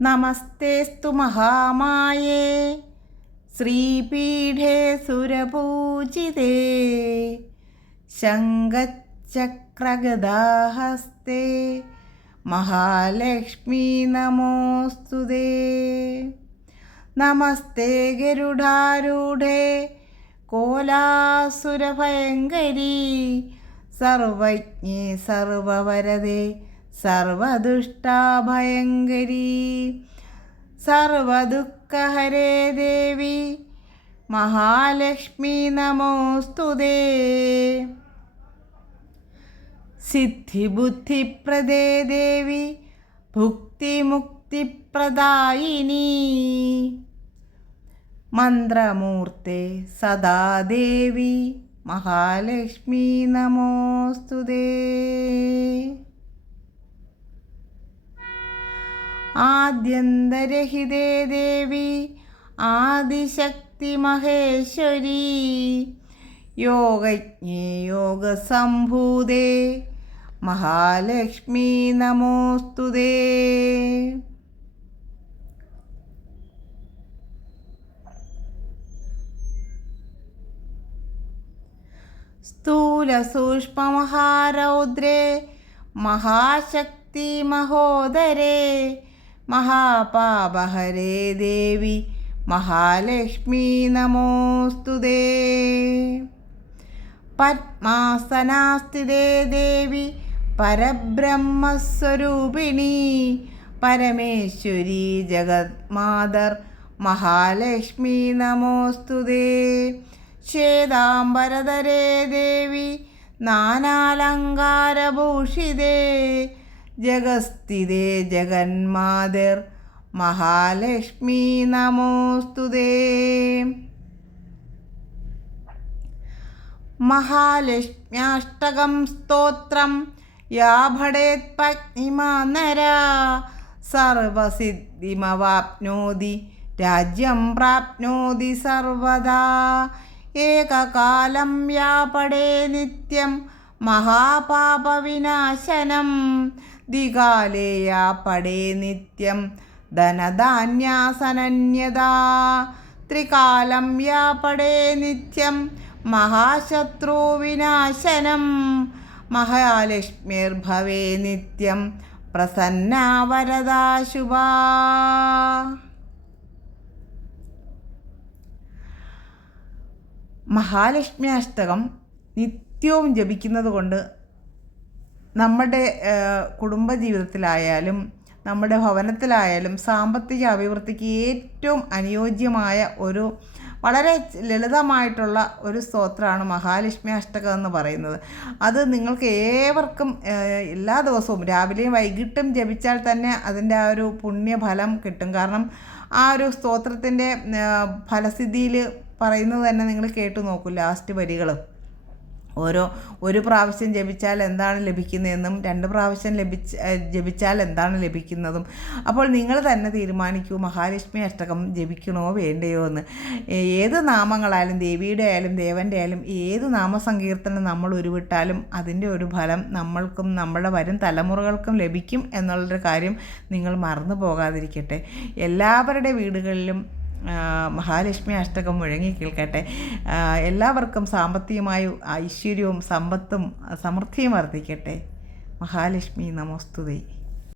നമസ്തേസ്തു മഹാമായേ. ശ്രീപീഠേ സുരപൂജിതേ. ശങ്കചക്രഗദാഹസ്തേ മഹാലക്ഷ്മി നമോസ്തുതേ നമസ്തേ ഗരുഡാരൂഢേ. കോലാസുരഭയങ്കരീ. സർവജ്ഞേ സർവവരദേ. സർവദുഷ്ടാഭയങ്കരീ. സർവദുഃഖഹരേ ദേവി മഹാലക്ഷ്മി നമോസ്തുതേ സിദ്ധിബുദ്ധിപ്രദേ ദേവി ഭുക്തിമുക്തിപ്രദായിനി. മന്ത്രമൂർത്തെ സദാ ദേവി മഹാലക്ഷ്മി നമോസ്തുതേ ആദ്യന്തരഹിതേ ദേവി ആദിശക്തി മഹേശ്വരി. യോഗജ്ഞേ യോഗസംഭൂതേ മഹാലക്ഷ്മി നമോസ്തുതേ. സ്ഥൂലസൂക്ഷ്മമഹാരൗദ്രേ മഹാശക്തി മഹോദരേ മഹാപാപഹരേ ദേവി മഹാലക്ഷ്മി നമോസ്തുതേ പത്മാസനാസ്ഥിതേ ദേവി പരബ്രഹ്മസ്വരൂപിണി പരമേശ്വരി ജഗത്മാതർ മഹാലക്ഷ്മി നമോസ്തുതേ ശ്വേതാംബരധരേ ദേവി നാനാലങ്കാരഭൂഷിതേ ജഗസ്ഥിതേ ജഗന്മാതർ മഹാലക്ഷ്മി നമോസ്തുതേ മഹാലക്ഷ്മ്യാഷ്ടകം സ്തോത്രം. യാ ഭടേത്പഗ്നിമാനര സർവസിദ്ധിമവാപ്നോതി. രാജ്യം പ്രാപ്നോതി സർവദാ. ഏകകാലം യാ പടേ നിത്യം. മഹാപാപവിനാശനം. ദികാലേ യാ പടേ നിത്യം ധനധാന്യാസനന്യതാ. ത്രികാലം യാ പടേ നിത്യം മഹാശത്രുവിനാശനം മഹാലക്ഷ്മിർഭവേ നിത്യം പ്രസന്ന വരദാശുഭ മഹാലക്ഷ്മി അഷ്ടകം നിത്യവും ജപിക്കുന്നത് കൊണ്ട് നമ്മുടെ കുടുംബ ജീവിതത്തിലായാലും നമ്മുടെ ഭവനത്തിലായാലും സാമ്പത്തിക അഭിവൃദ്ധിക്ക് ഏറ്റവും അനുയോജ്യമായ ഒരു വളരെ ലളിതമായിട്ടുള്ള ഒരു സ്തോത്രമാണ് മഹാലക്ഷ്മി അഷ്ടകം എന്ന് പറയുന്നത്. അത് നിങ്ങൾക്ക് ഏവർക്കും എല്ലാ ദിവസവും രാവിലെയും വൈകിട്ടും ജപിച്ചാൽ തന്നെ അതിന്റെ ആ ഒരു പുണ്യഫലം കിട്ടും. കാരണം ആ ഒരു സ്തോത്രത്തിന്റെ ഫലസ്ഥിതിയിൽ പറയുന്നത് തന്നെ നിങ്ങൾ കേട്ടു നോക്കൂ ലാസ്റ്റ് വരികൾ ഓരോ ഒരു പ്രാവശ്യം ജപിച്ചാൽ എന്താണ് ലഭിക്കുന്നതെന്നും രണ്ട് പ്രാവശ്യം ലഭിച്ച ജപിച്ചാൽ എന്താണ് ലഭിക്കുന്നതും. അപ്പോൾ നിങ്ങൾ തന്നെ തീരുമാനിക്കൂ മഹാലക്ഷ്മി അഷ്ടകം ജപിക്കണോ വേണ്ടയോ എന്ന്. ഏത് നാമങ്ങളായാലും ദേവിയുടെ ആയാലും ദേവന്റെ ആയാലും ഏത് നാമസങ്കീർത്തനം നമ്മൾ ഉരുവിട്ടാലും അതിന്റെ ഒരു ഫലം നമ്മൾക്കും നമ്മുടെ വരും തലമുറകൾക്കും ലഭിക്കും എന്നുള്ളൊരു കാര്യം നിങ്ങൾ മറന്നു പോകാതിരിക്കട്ടെ. എല്ലാവരുടെ വീടുകളിലും മഹാലക്ഷ്മി അഷ്ടകം മുഴങ്ങി കേൾക്കട്ടെ. എല്ലാവർക്കും സാമ്പത്തികമായ ഐശ്വര്യവും സമ്പത്തും സമൃദ്ധിയും വർദ്ധിക്കട്ടെ. മഹാലക്ഷ്മി നമോസ്തുതേ.